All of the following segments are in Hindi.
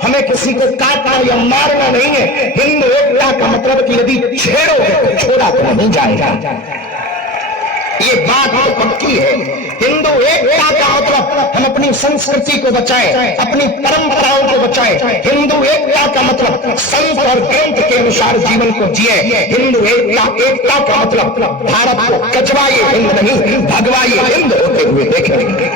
हमें किसी को काटना या मारना नहीं है। हिंदू एकता का मतलब कि यदि छेड़ोगे तो छोड़ा तो नहीं जाएगा, ये बात तो पक्की है। हिंदू एकता का मतलब हम अपनी संस्कृति को बचाएं, अपनी परंपराओं को बचाएं। हिंदू एकता का मतलब संत और ग्रंथ के अनुसार जीवन को जिए। हिंदू एकता का मतलब भारत को कचवाए हिंद नहीं, भगवाए हिंद होते हुए देखेंगे।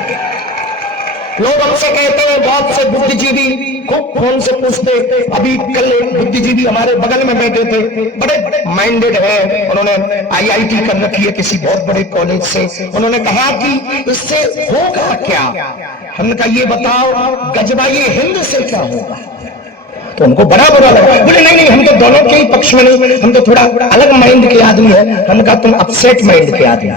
लोग हमसे कहते हैं, बहुत से बुद्धिजीवी खूब फोन से पूछते, अभी कल एक बुद्धिजीवी हमारे बगल में बैठे थे, बड़े माइंडेड है, उन्होंने IIT कर रखी है किसी बहुत बड़े कॉलेज से। उन्होंने कहा कि इससे होगा क्या? हमने कहा ये बताओ गजबाई हिंद से क्या होगा? तो उनको बड़ा बुरा लगा, बोले नहीं नहीं हम तो दोनों के ही पक्ष में नहीं, हम तो थोड़ा अलग माइंड के आदमी है। हमने कहा तुम अपसेट माइंड के आदमी,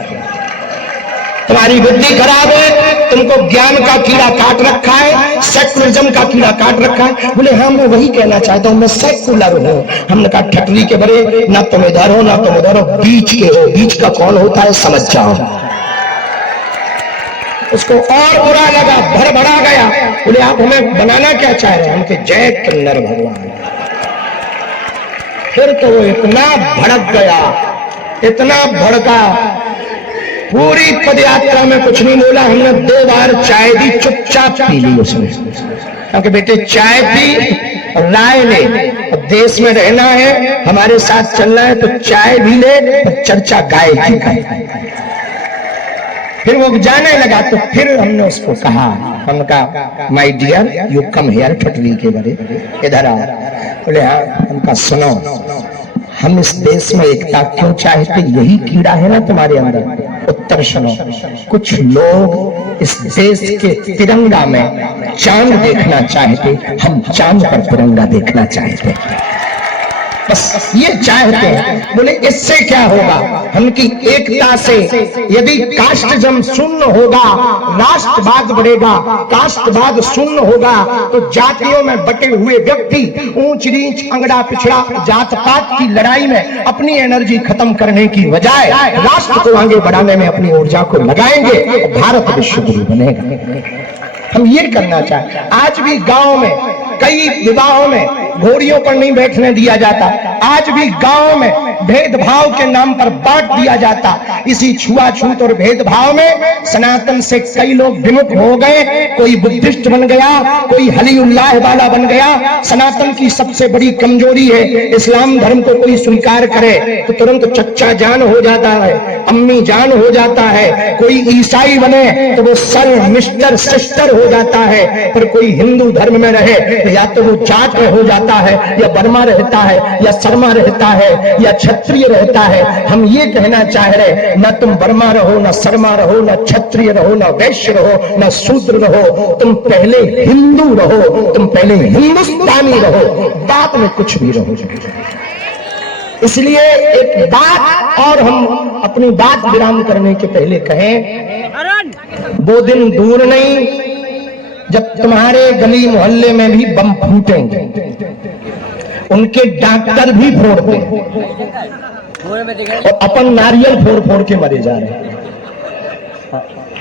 तुम्हारी बुद्धि खराब है, तुमको ज्ञान का कीड़ा काट रखा है, सेकुलरिज्म का कीड़ा काट रखा है। बोले हाँ मैं वही कहना चाहता हूं, मैं सेकुलर हूं। हमने कहा ठटरी के बड़े, ना तुम इधर हो ना तुम उधर हो, बीच के हो। बीच का कौन होता है समझ जाओ। उसको और बुरा लगा, भड़बड़ा गया। बोले आप हमें बनाना क्या चाह रहे हैं? हमके जय किन्नर भगवान। फिर तो वो इतना भड़क गया, इतना भड़का, पूरी पदयात्रा में कुछ नहीं बोला। हमने 2 बार चाय दी, चुपचाप पी ली उसने। क्योंकि बेटे चाय पी, राय ले, अब देश में रहना है, हमारे साथ चलना है तो चाय भी ले और चर्चा गाय की करे। फिर वो जाने लगा तो फिर हमने उसको कहा, हमने कहा my dear you come here, ठटली के बड़े इधर आ। बोले हाँ। उनका सुनो, हम इस देश में एकता क्यों चाहते? यही कीड़ा है ना तुम्हारे अंदर। उत्तर सुनो, कुछ लोग इस देश के तिरंगा में चांद देखना चाहते, हम चांद पर तिरंगा देखना चाहते, बस ये चाहते हैं। बोले इससे क्या होगा? हमकी एकता से यदि कास्टिज्म शून्य होगा, राष्ट्रवाद बढ़ेगा। कास्टवाद शून्य होगा तो जातियों में बटे हुए व्यक्ति ऊंच नीच, अंगड़ा पिछड़ा, जात पात की लड़ाई में अपनी एनर्जी खत्म करने की बजाय राष्ट्र को आगे बढ़ाने में अपनी ऊर्जा को लगाएंगे, भारत विश्व गुरु बनेगा। हम ये करना चाहते। आज भी गांव में कई विवाहों में घोड़ियों पर नहीं बैठने दिया जाता। आज भी गांव में भेदभाव के नाम पर बांट दिया जाता। इसी छुआछूत और भेदभाव में सनातन से कई लोग विमुख हो गए। कोई बुद्धिस्ट बन गया, कोई हलीउल्लाह वाला बन गया। सनातन की सबसे बड़ी कमजोरी है, इस्लाम धर्म को कोई स्वीकार करे तो तुरंत चच्चा जान हो जाता है, अम्मी जान हो जाता है। कोई ईसाई बने तो वो सर, मिस्टर, सिस्टर हो जाता है। पर कोई हिंदू धर्म में रहे तो या तो वो जाट हो जाता है, या बर्मा रहता है, या शर्मा रहता है, या क्षत्रिय रहता है। हम ये कहना चाह रहे, न तुम बर्मा रहो, न शर्मा रहो, न क्षत्रिय रहो, न वैश्य रहो, न शूद्र रहो। तुम पहले हिंदू रहो, तुम पहले हिंदुस्तानी रहो, बाद में कुछ भी रहो। इसलिए एक बात और हम अपनी बात विराम करने के पहले कहें, वो दिन दूर नहीं जब तुम्हारे गली मोहल्ले में भी बम फूटेंगे, उनके डॉक्टर भी फोड़ते और अपन नारियल फोड़ फोड़ के मरे जा रहे हैं।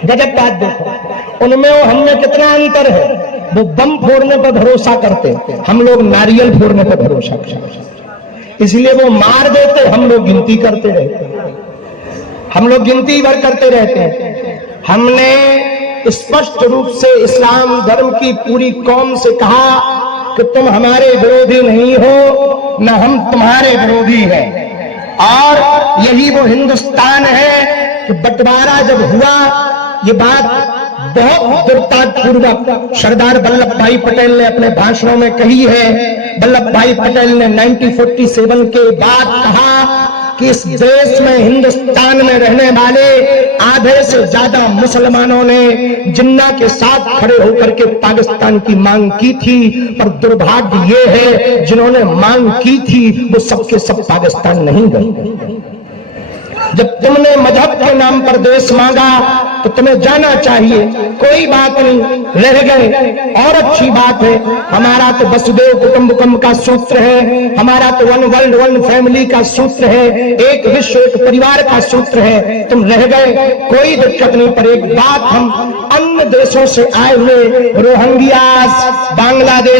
गजब बात देखो, उनमें और हमने कितना अंतर है। वो बम फोड़ने पर भरोसा करते, हम लोग नारियल फोड़ने पर भरोसा करते। इसलिए वो मार देते, हम लोग गिनती करते रहते, हम लोग गिनती भर करते रहते हैं। हमने स्पष्ट रूप से इस्लाम धर्म की पूरी कौम से कहा कि तुम हमारे विरोधी नहीं हो, न हम तुम्हारे विरोधी हैं। और यही वो हिंदुस्तान है कि बंटवारा जब हुआ, ये बात बहुत दृढ़तापूर्वक सरदार वल्लभ भाई पटेल ने अपने भाषणों में कही है। वल्लभ भाई पटेल ने 1947 के बाद कहा कि इस देश में, हिंदुस्तान में रहने वाले आधे से ज्यादा मुसलमानों ने जिन्ना के साथ खड़े होकर के पाकिस्तान की मांग की थी। पर दुर्भाग्य ये है, जिन्होंने मांग की थी वो सबके सब पाकिस्तान नहीं गए। जब तुमने मजहब के नाम पर देश मांगा तो तुम्हें जाना चाहिए, कोई बात नहीं, रह गए और अच्छी बात है। हमारा तो वसुदेव कुटुंबकम का सूत्र है, हमारा तो वन वर्ल्ड वन फैमिली का सूत्र है, एक विश्व एक परिवार का सूत्र है। तुम रह गए, कोई दिक्कत नहीं। पर एक बात, हम अन्य देशों से आए हुए रोहिंग्यास, बांग्लादेश